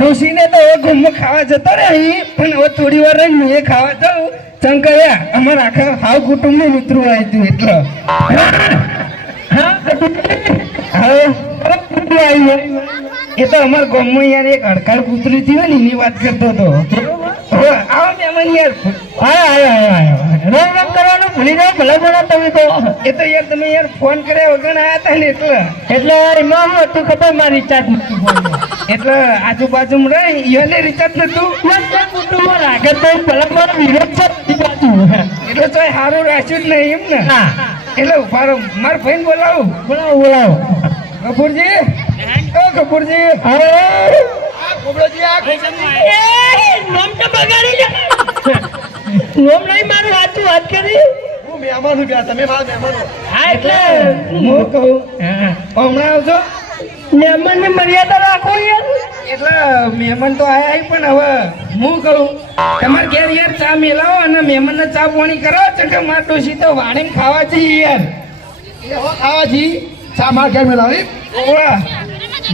ડોશીને તો ગુમ ખાવા જતો રે અહીં. પણ હવે થોડી વાર રહીને એ ખાવા જાઉં. ચંકયા અમારા આખા હાવ કુટુંબનું મિત્રો આવ્યું એટલે. આવ્યું એ તો અમારા ગામમાં યાર એક અડકાળ કૂતરું થયું ને એની વાત કરતો હતો. આવો મહેમાન યાર. આયો આયો આયો આયો. રામ રામ કરવાનું ભૂલી જાઓ ભલા ભલા તમે તો. એ તો યાર તમે યાર ફોન કર્યા વગર આયા હતા ને એટલે. એટલે એમાં હતું ખબર મારી ચાર્જ નથી એટલે આજુબાજુ રહી એને રિચાર્જ નતું. કુટુંબમાં રાખે તો ભલા ભલા વિરોધ છે બાજુ એટલે તો સારું રાખ્યું જ નહીં એમ ને. એટલે ઊભા રહો. મારા ભાઈને બોલાવો. બોલાવો બોલાવો. કપૂરજી. ઓ કપૂરજી. હા નોમ તો બગાડી લે. નહીં મારું સાચું વાત કરી. હું મહેમાન તમે મારા મહેમાન. હા એટલે હું કહું હમણાં આવજો. મહેમાનની મર્યાદા રાખો યાર. એટલે મહેમાન તો આયા હી પણ હવે હું કહું તમારે ઘેર યાર ચા મેલાવો અને મહેમાનને ચા પાણી કરો ચકે માર ડોસી તો વાણી ખાવા જઈએ યાર. એ હો ખાવાથી ચા માર ઘેર મેલાવી. ઓવા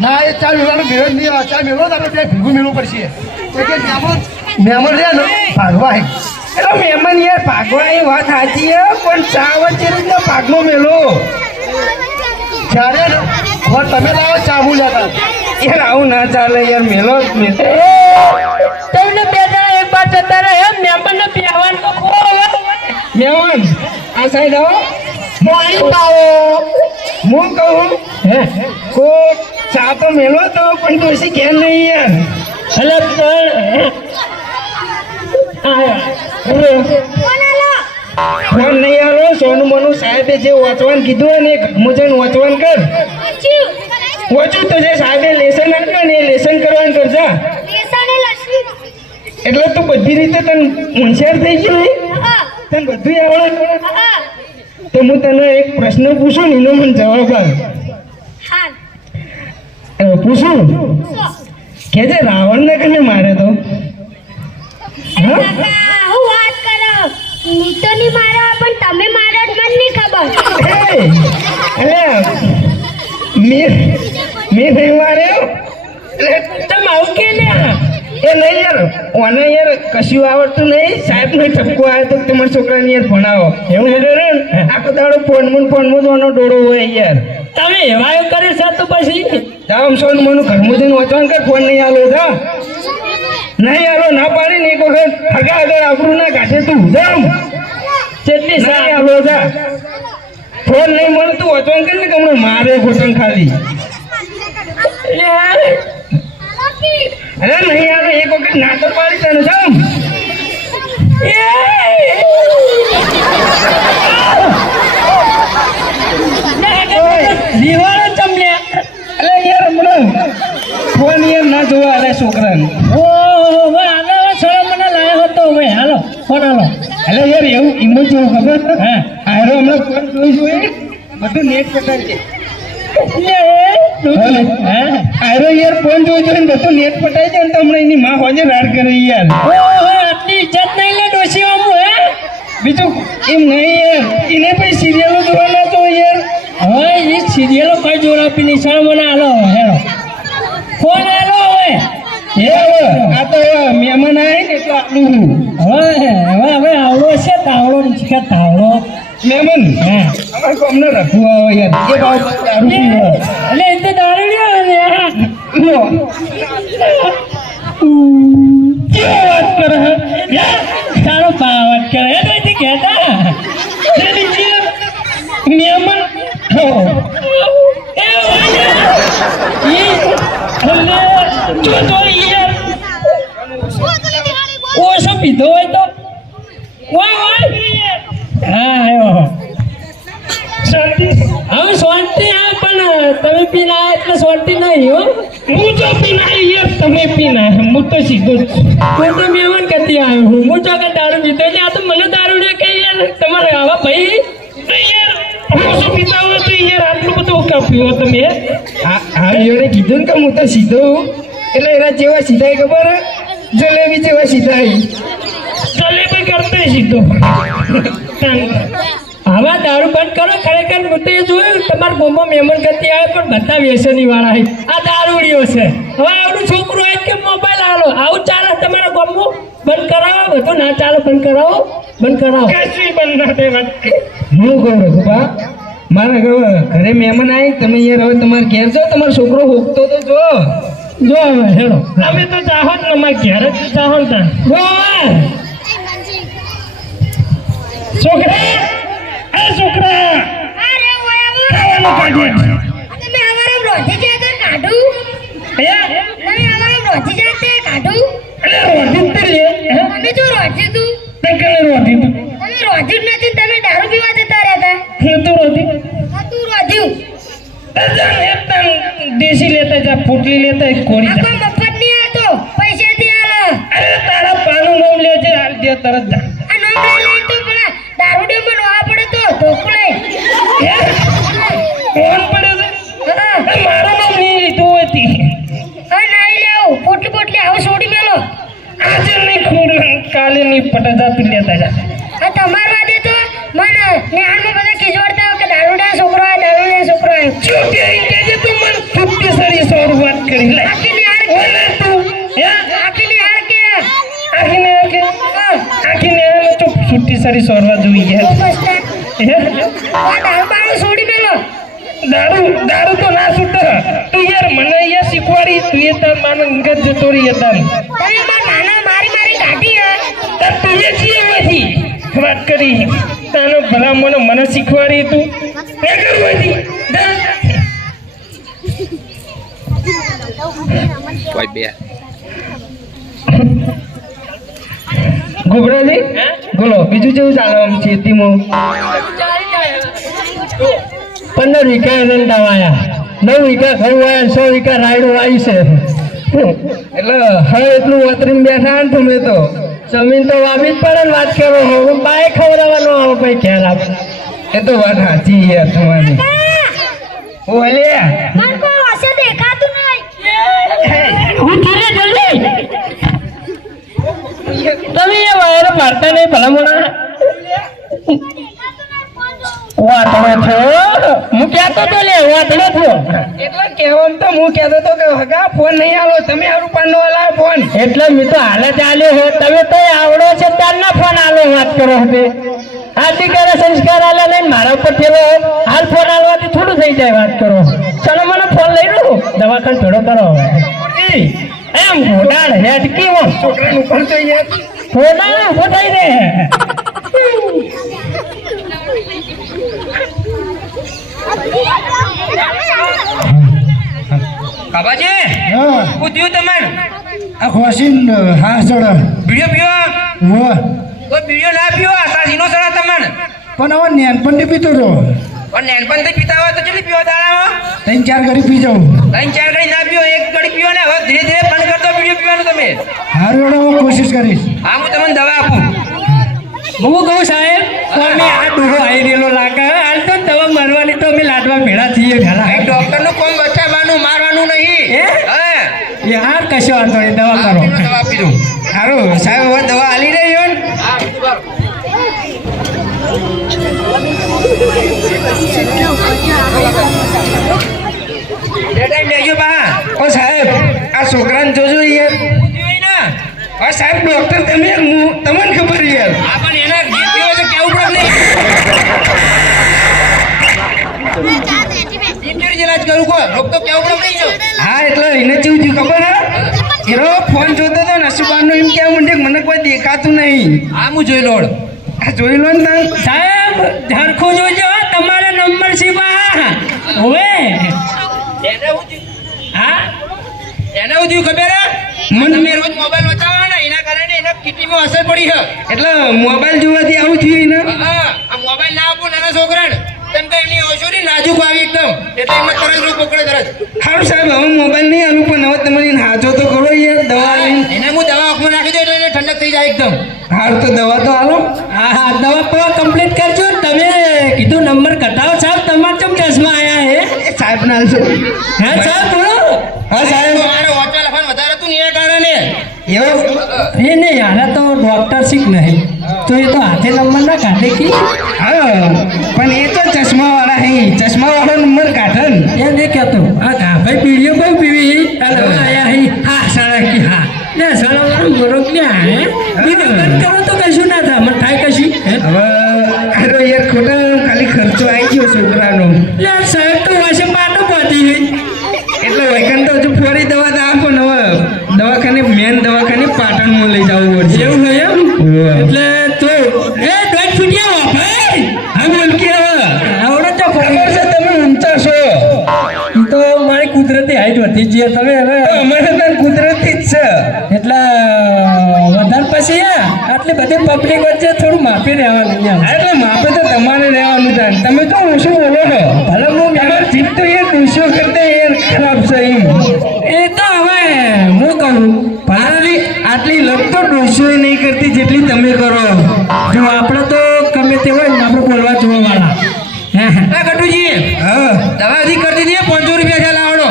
ના એ ચા મેળવાનો ભેળ નહીં આવે. ચા મેળવો તો આપણે ભેગું મેળવું પડશે. તો કે મહેમાન મહેમાન રહ્યા ને ભાગવા હે. એટલે મહેમાન યાર ભાગવા એ વાત સાચી હે પણ ચા વચ્ચે રીતનો ભાગનો મેલો. જ્યારે હવે તમે લાવો ચાબુ જતા લેતા યાર આવું ના ચાલે યાર મેલો તમને બે જણા એક બાર જતા રહે એમ મહેમાન ને બેહવાનું તો ખો. મહેમાન આ સાઈડ આવો. પાણી પાવો. હું કહું હે કો ચા તો મેલો તો પણ ડોશી કેમ નહીં યાર. એટલે ફોન નહીં આવ્યો સોનું મનુ સાહેબે જે વાંચવાનું કીધું હોય ને મુજબ વાંચવાનું કર. વાંચું તો જે સાહેબે લેસન આપ્યું ને એ લેસન કરવાનું કરજા. એટલે તું બધી રીતે તને હોશિયાર થઈ ગયો તને બધું આવડે? તો હું તને એક પ્રશ્ન પૂછું ને એનો મને જવાબ આપ. પૂછું? કે જે રાવણને કને મારે તો? હા? નીતોની મારા પણ તમે મારા જ મને ખબર. એ, અલ્યા મેં મેં નહીં માર્યો. તમે આવું કે? એ નહીં યાર ઓને યાર કશું આવડતું નહીં. સાહેબ નો ઠપકો આવ્યો તો તમારા છોકરાને યાર ભણાવો. એવું હેડે રે. ને આખો દાડો ફોનમાં ને ફોનમાં જ ઓનો ડોળો હોય યાર. તમે એવા એવું કરે છે તો પછી? જામ સોન મનું ઘરમાં જઈને વાંચવાનું કર ફોન નહીં આલો જા નહીં આલો ના પાડી ને એક વખત હગા આગળ આપણું ના કાઢે તું. જામ જેટલી નહીં સા- આલો જા ફોન નહીં મળતું તું વાંચવાનું કર ને કે હમણાં મારે ફોટન ખાલી. અરે નહીં આલો એક વખત ના તો પાડી. તને જામ દિવાળો અલે યાર હમણાં ફોન યાર ના જોવા અરે છોકરાને ઓહો હવે આનો મને લાયો હતો હવે હાલો. ફોન હાલો અલે યાર એવું ઇમો જેવું ખબર હા આરો હમણાં ફોન જોઈ જોઈએ બધું નેટ છે હા આરો યાર ફોન જોઈ જોઈને બધું નેટ પટાઈ જાય ને તો હમણાં એની માં હોજે રાડ કરે યાર. આટલી ઇજ્જત નહીં લે ડોશી આમું હે? બીજું એમ નહીં યાર એને પછી સિરિયલો જોવાના તો યાર. હવે એ સિરિયલો કઈ જોર આપી નહીં. મને આલો હવે ફોન આલો હવે. હે હવે. આ તો મહેમાન આવે ને એટલે આટલું હું. હવે હવે હવે આવડો છે તાવડો છે તાવડો. મહેમાન હા. અમારે કોમને રાખવું આવે યાર. એ બાબત દારૂ પીવો એટલે. લો. કેવો વાત કરે હે? યા, તારો બાવટ કરે એ તો અહીંથી કહેતા તે બીજી મહેમાન હો. એ વાયા. ઈ, અલે, તમે પીના હું તો સીધો. હું તો મહેમાન કરતી આવ્યો હું. હું ચોકન દારૂ પીતો એટલે આ તો મને દારૂ ને કઈ યાર તમારે આવા ભાઈ હું શું પીતા હોય તો યાર આટલું બધું કાં પીવો તમે? હા એણે કીધું ને કે હું તો સીધો એટલે એના જેવા સીધા ખબર? જલેબી જેવા સીધા. જલેબી કરતે સીધો. આવા દારૂ બંધ કરો ખરેખર હું તો એ જોયું તમારા ગોમાં મહેમાન કરતી આવે પણ બધા વ્યસની વાળા છે. આ દારૂડીઓ છે. હવે આવડું છોકરું હોય કે મોબાઈલ આવું ચાલે તમારા ગામમાં? બંધ કરાવો બધું ના ચાલે બંધ કરાવો બંધ કરાવો. કશું બંધ ના થાય હું કહું રઘુભા મારા ઘરે ઘરે મહેમાન આવી તમે યાર હવે તમારે ઘેર જો તમારો છોકરો હોકતો તો જો. જો હવે હેડો. અમે તો ચાહો જ ને અમારે ઘેર જ ચાહો ને. જો હવે. છોકરા અરે તમે અમારા રોજી જાય તો કાઢું હે? અમારા રોજી જાય તે કાઢું અલે રોટી જ તો લે? જો રોધી તું તે રોટી તું તમે રોધી નથી તમે દારૂ પીવા જતા રહેતા હું તો રોટી તું અજાન એક દેશી લેતા જા ફૂટલી લેતા આ જા મફત નહીં આવતો પૈસેથી આલે અરે તારા નામ લેજે હાલ તરત ખોડ કાલે નહીં પટા લેતા આ તમાર માટે તો મને નેહાળમાં બધા ખીજવાડતા કે દારૂડા છોકરો આવે દારૂડા છોકરો આવે. ચૂપ કેજે તું મન ફૂટી સરી સોર વાત કરી લે. આખી નિહાળ ઓલે તું હે? આખી નિહાળ કે? આખીને આખી આખીને તો ચૂપ સારી સરી સોરવા જોઈ ગયા. હે? આ દારૂ બારૂ છોડી મેલો. દારૂ દારૂ તો ના છૂટે. તું યાર મને અહીંયા શીખવાડી તું એ તાર માનો અંગત જતો રહી હતા તાનો મને મને શીખવાડી હતું એ કરવાથી કોઈ બે. ગુબરાજી બોલો બીજું જેવું ચાલે આમ ખેતીમાં પંદર વીઘા એરંડા વાયા. નવ વીઘા ઘઉં વાયા સો વીઘા રાયડું વાઈ છે. એટલે હવે એટલું વાતરીને બેઠા ને તમે તો. જમીન તો વાવી જ પડે ને વાત કરો હું. બાય ખવડાવવાનો આવો ભાઈ ખ્યાલ આપ એ તો વાત સાચી યાર તમારી. ઓલે તમે એ વાયરો મારતા નહીં ભલા મોણા વાતડો થયો હું ક્યાં તો લે વાતડો થયો. એટલે કહેવામ તો હું કહેતો તો કે હગા ફોન નહીં આલો તમે હારું પાડનો આલા ફોન. એટલે મેં તો હાલ જ આલ્યો હે તમે તો આવડો છે ત્યારના ફોન આલો વાત કરો હવે આથી કરે સંસ્કાર આલા લઈને મારા ઉપર પેલો હાલ ફોન આલવાથી થોડું થઈ જાય વાત કરો. ચાલો મને ફોન લઈ લો. દવાખાન થોડો કરો. એમ ઘોડાડ હેડ કેવો? છોકરાનું ઉપર તો યાર ઘોડાડ ઊભો થઈ રે કાબાજી હા. થયું તમારે? આ ખોસીન હા ચડે બીડીઓ પીવો? વો કોઈ બીડીઓ ના પીવો? સાસીનો સડા તમને પણ હવે નેનપણથી પીતો હતો પણ નેનપણથી પીતા હોય તો કેટલી પીવો દાડામાં? ત્રણ ચાર ઘડી પી જાઉં. ત્રણ ચાર ઘડી ના પીવો એક ઘડી પીવો ને હવે ધીરે ધીરે બંધ કરતો બીડીઓ પીવાનું તમે. હારું એડો હું કોશિશ કરીશ. હા હું તમને દવા આપું. હું કહું સાહેબ તમે આ ડૂબો આવી રહેલો લાગે. હાલ તો દવા મારવાની તો અમે લાડવા ભેળા થઈએ ભેળા ડોક્ટરનું કોમ બચાવવાનું મારવાનું નહીં. હે? યાર કશો વાંધો નહીં દવા કરો. દવા આપી દઉં. સારું સાહેબ હવે દવા આલી રહ્યો ને? હા બીજું કરો. બે ટાઈમ લેજો બા. ઓ સાહેબ આ છોકરાને જોજો યાર ને. સાહેબ ડોક્ટર તમે તમને ખબર યાર આ પણ એના જે પીવો છે કેવું પડે ઇલાજ કરું કો રોગ તો કેવું પડે નહીં જો હા એટલે એને જીવ થયું ખબર હે? એનો ફોન જોતો હતો નસુબાનો એમ કહેવા મંડે મને કોઈ દેખાતું નહીં. આ હું જોઈ લોડ આ જોઈ લો ને સાહેબ ઝરખું જોજો તમારો નંબર છે બા. હવે. એને હું હા? એને હું થયું ખબર હે? મને મેં રોજ મોબાઈલ બતાવવા ને એના કારણે એના કિડનીમાં અસર પડી છે. એટલે મોબાઈલ જોવાથી આવું થયું ને હા આ મોબાઈલ ના આપો નાના છોકરાને. કેમ કે એની ઓછોરી નાજુક આવી એકદમ. એટલે એમાં તરત રોગ પકડે તરત. સારું સાહેબ હવે મોબાઈલ નહીં આલું પણ હવે તમે એને હાજો તો કરો યાર દવા એને હું દવા આંખમાં નાખી દઉં એટલે ઠંડક થઈ જાય એકદમ. હાર તો દવા તો આલો. હા હા દવા પણ કમ્પ્લીટ કરજો. તમે કીધું નંબર કટાવો સાહેબ તમારે કેમ ચશ્મા આયા હે? સાહેબ ના આલશો હા સાહેબ બોલો. હા સાહેબ. મારે વાંચવા લખવાનું વધારે હતું ને એ કારણે એવો એ નહીં હારા તો ડોક્ટર શીખ નહીં. તો એ તો હાથે નંબર ના કાઢે કે? હા પણ એ તો ચશ્માવાળા હે ચશ્માવાળો નંબર કાઢન એ ને કહેતો આ ગાભાઈ પીડીઓ બહુ પીવી અને આયા હે. હા સાળા કે હા. ને સાળા વાળું ક્યાં હે. કરો બધી પબ્લિક વચ્ચે થોડું માફી રહેવાનું એટલે માપે તો તમારે રહેવાનું થાય તમે તો શું બોલો છો. ભલે હું તમાર જીત તો યાર દુષ્યો કરતા એ ખરાબ છે એ તો હવે હું કહું ભાલી આટલી લપ તો દોષો નહીં કરતી જેટલી તમે કરો. જો આપણે તો ગમે તે હોય આપણે બોલવા જોવા વાળા આ ગટુજી હા. દવા હજી કરી દીધી પાંચસો રૂપિયા ચાલ આવડો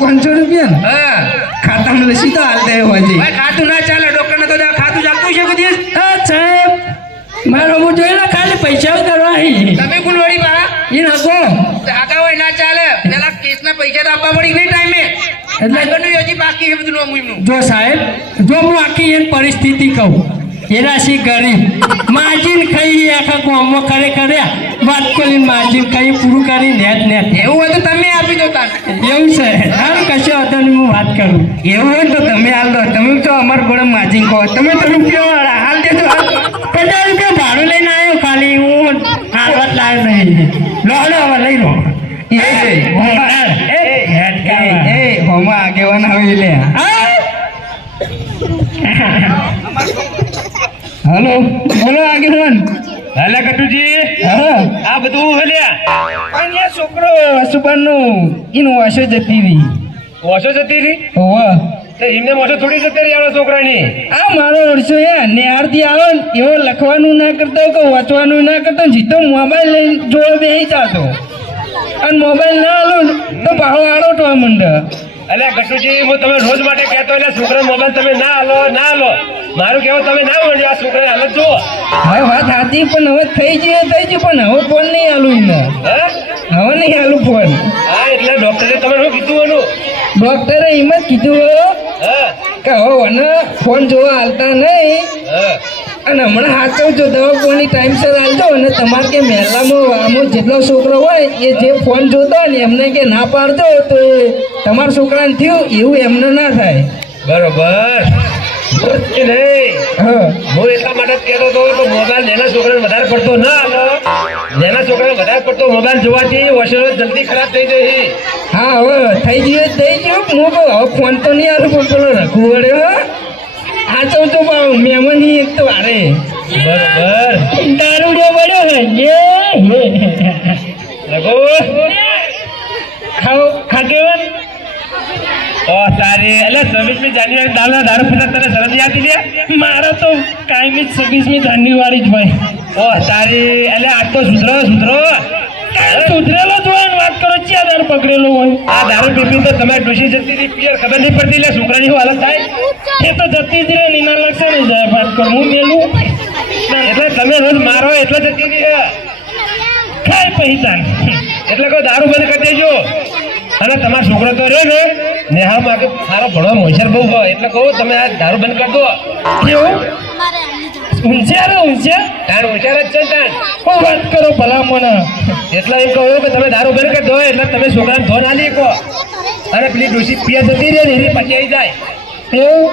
પાંચસો રૂપિયા? હા. ખાતામાં લસી તો હાલતા હોય છે. ખાતું ના ચાલે ડોક્ટર ને તો દવા ખાતું ચાલતું છે બધી હા સાહેબ મારો હું જોઈ લે ખાલી પૈસા કરવા આવી તમે કોણ વળી બા એ નાખો આગા હોય ના ચાલે પેલા કેસના પૈસા તો આપવા પડી નહીં ટાઈમે. એટલે- હજી બાકી છે બધું નોમું જો સાહેબ જો હું આખી એની પરિસ્થિતિ કહું એરાશી ગરીબ માર્જિન ખાઈ આખા ગામમાં કરે કર્યા વાત કરીને માર્જિન ખાઈ પૂરું કરી નેટ નેટ એવું હોય તો તમે આપી દો તાર. એવું છે? હારું કશો હતો હું વાત કરું. એવું હોય તો તમે હાલ દો. તમે તો અમારા જોડે માર્જિન કહો. તમે તો રૂપિયા હાલ દેજો હાલ. પચાસ રૂપિયા ભાડું લઈને આવ્યો ખાલી. હું હાલવત લાવ્યો નહીં. લો હવે લઈ લો. એ આવી લે હલો બોલો આગેવાન. હાલા કટુજી. આ બધું હલ્યા પણ યાર છોકરો વસુબાનનું એનું વાસો જતી રહી. ઓછો જતી રહી? તો એમને મોછો થોડી જતી રહી આવડો છોકરાની? આ મારો વર્ષો યાર નેહારથી આવે ને એવો લખવાનું ના કરતો કે વાંચવાનું ના કરતો ને જીતો મોબાઈલ લઈને જોવા બેસી જતો. અને મોબાઈલ ના હાલો ને તો ભાવ આડો તો મંડે અલ્યા કશુજી હું તમે રોજ માટે કહેતો એટલે છોકરા મોબાઈલ તમે ના હાલો ના હાલો. મારું કહેવું તમે ના મળજો આ છોકરા હાલત જુઓ. હવે વાત સાચી પણ હવે થઈ જઈએ થઈ જઈએ પણ હવે ફોન નહીં હાલું એને. હવે નહીં હાલું ફોન હા એટલે ડોક્ટરે તમે શું કીધું એનું? ડોક્ટરે એમ જ કીધું કે હવે ફોન જોવા હાલતા નહીં. અને હમણાં હાચવજો દવા પાણી ટાઈમસર આવજો અને તમારે કે મહેલામાં આમાં જેટલો છોકરો હોય એ જે ફોન જોતો હોય ને એમને કે ના પાડજો તો એ તમારા છોકરાને થયું એવું એમને ના થાય. બરોબર. હા. એટલા માટે કહેતો હતો કે મોબાઈલ જેના છોકરાને વધારે પડતો ના હાલો નાના છોકરાને વધારે પડતો મોબાઈલ જોવાથી વોશરો જલ્દી ખરાબ થઈ જશે હા. હવે થઈ ગયું થઈ ગયું. હું હવે ફોન તો નહીં આલું પણ પેલો રખવું વળે હો હાચવજો પાવ મહેમાન એક તો વારે. બરોબર. દારૂડિયો પડ્યો હે યે લગો ખાઓ ખાકેવન ઓ તારી એટલે છવ્વીસમી જાન્યુઆરી દાલના દારૂ પીતા તને શરમ યાદ લે મારો તો કાયમી છવ્વીસમી જાન્યુઆરી જ ભાઈ ઓ તારી એટલે આજ તો સુધરો સુધરો. સુધરેલો જ હોય વાત કરો ક્યાં દર પકડેલો હોય? આ દારૂ પીપી તો તમારે ડોશી જતી હતી પિયર ખબર નહીં પડતી લે છોકરાની શું હાલત થાય? એ તો જતી જ રે નીના લક્ષે નહીં જાય વાત કર હું મેલું એટલે તમે રોજ મારો એટલે જતી હતી હે. ખાય પૈસા એટલે કહો દારૂ બંધ કરી દેજો. અને તમારો છોકરો તો રહ્યો ને નેહા માગે સારો ભણવા હોશિયાર બહુ હોય. એટલે કહું તમે આ દારૂ બંધ કરી દો. કેવું? ઊંઝ્યા રે ઊંઝ્યા તાણ હોશિયાર જ છે તાણ હું. વાત કરો ભલા મને એટલે એમ કહું કે તમે દારૂ બંધ કરી દો એટલે તમે છોકરાને ધોન આલી કહો. અને પેલી ડોશી પિયર જતી રહે ને એની પછી આવી જાય. એવું?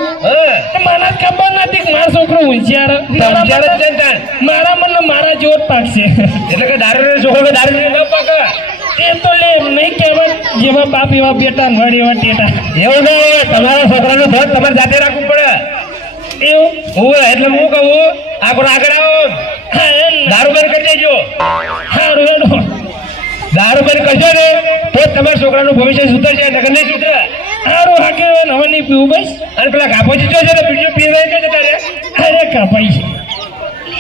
મને જ ખબર નથી કે મારો છોકરો ઊંઝ્યા રે તો હોશિયાર જ છે મારા મને મારા જેવો જ પાકશે. એટલે કે દારૂ રે છોકરો દારૂ ન પાકે. એ તો લે નહીં કહેવાય. જેવા બાપ એવા બેટા ને વડ એવા ટેટા. એવું તમારા છોકરાનું ધોન તમારે જાતે રાખવું પડે. એવું એટલે હું કહું આગળ આગળ આવો. દારૂ બંધ કરી દેજો. દારૂ બંધ કરજો ને તો જ તમારા છોકરાનું ભવિષ્ય સુધરશે નગર નહીં સુધરે. સારું હાકે નવા નહીં પીવું બસ. અને પેલા કાપાજી જો છે ને બીજો પીવા કે જતા રે અરે કાપાઈ છે.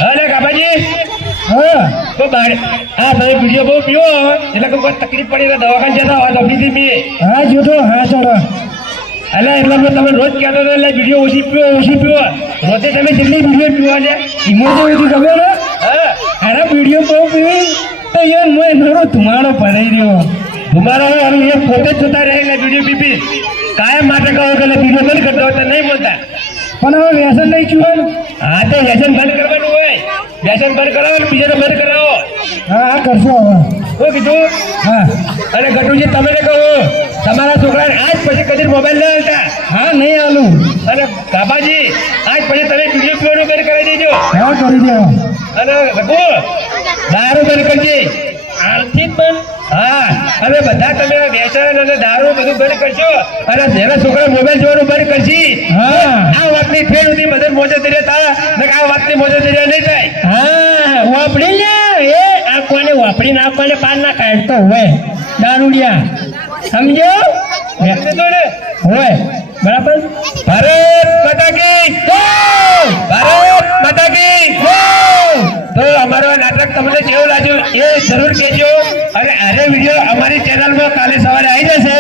અરે કાપાજી. હા. તો બાર હા તમે બીજો બહુ પીવો એટલે કોઈ તકલીફ પડી દવાખાને જતા હોય તો બીજી પીએ. હા જોતો હા ચડો એટલે એટલા તમે રોજ કહેતો હતો એટલે વીડિયો ઓછી પીવો ઓછી પીવો રોજે તમે જેટલી વીડિયો પીવા છે એવું ખબર હે? અરે વીડિયો બહુ પીવી? તો યાર મેં નરો ધુમાડો ભરાઈ રહ્યો ધુમાડો એ પોતે જ જતા રહે એટલે વીડિયો પીપી. કાયમ માટે કહો કે બીજો બંધ કરતો હોય તો નહીં બોલતા. પણ હવે વ્યસન નહીં છું હા તો વ્યસન બંધ કરવાનું હોય. વ્યસન બંધ કરાવો ને બીજાને બંધ કરાવો. હા કરશો હવે. શું કીધું? હા. અને ગટુજી તમે કહો તમારા છોકરાને આજ પછી કદી મોબાઈલ ના હાલતા. હા નહીં આલું અને કાબાજી આજ પછી તમે વીડિયો પીવાનું બંધ કરી દેજો. હા કરી દેવા અને રઘુ દારૂ બંધ કરજે. આરતી પણ હા અને બધા તમે વેચાણ અને દારૂ બધું બંધ કરશો. અને જેના છોકરા મોબાઈલ જોવાનું બંધ કરશી. હા. આ વાતની ફેર સુધી બધા મોજે દરિયા રહ્યા આ વાતની મોજે દરિયા નહીં થાય. હા વાપરી લે એ, આ કોને વાપરી ના કોને પાર ના કાઢતો હોય. દારૂડિયા. સમજો? હોય. બરાબર? ભારત માતા ભારત માતા તો અમારો આ નાટક તમને કેવું લાગ્યું એ જરૂર કહેજો. અને આને વીડિયો અમારી ચેનલમાં કાલે સવારે આવી જશે.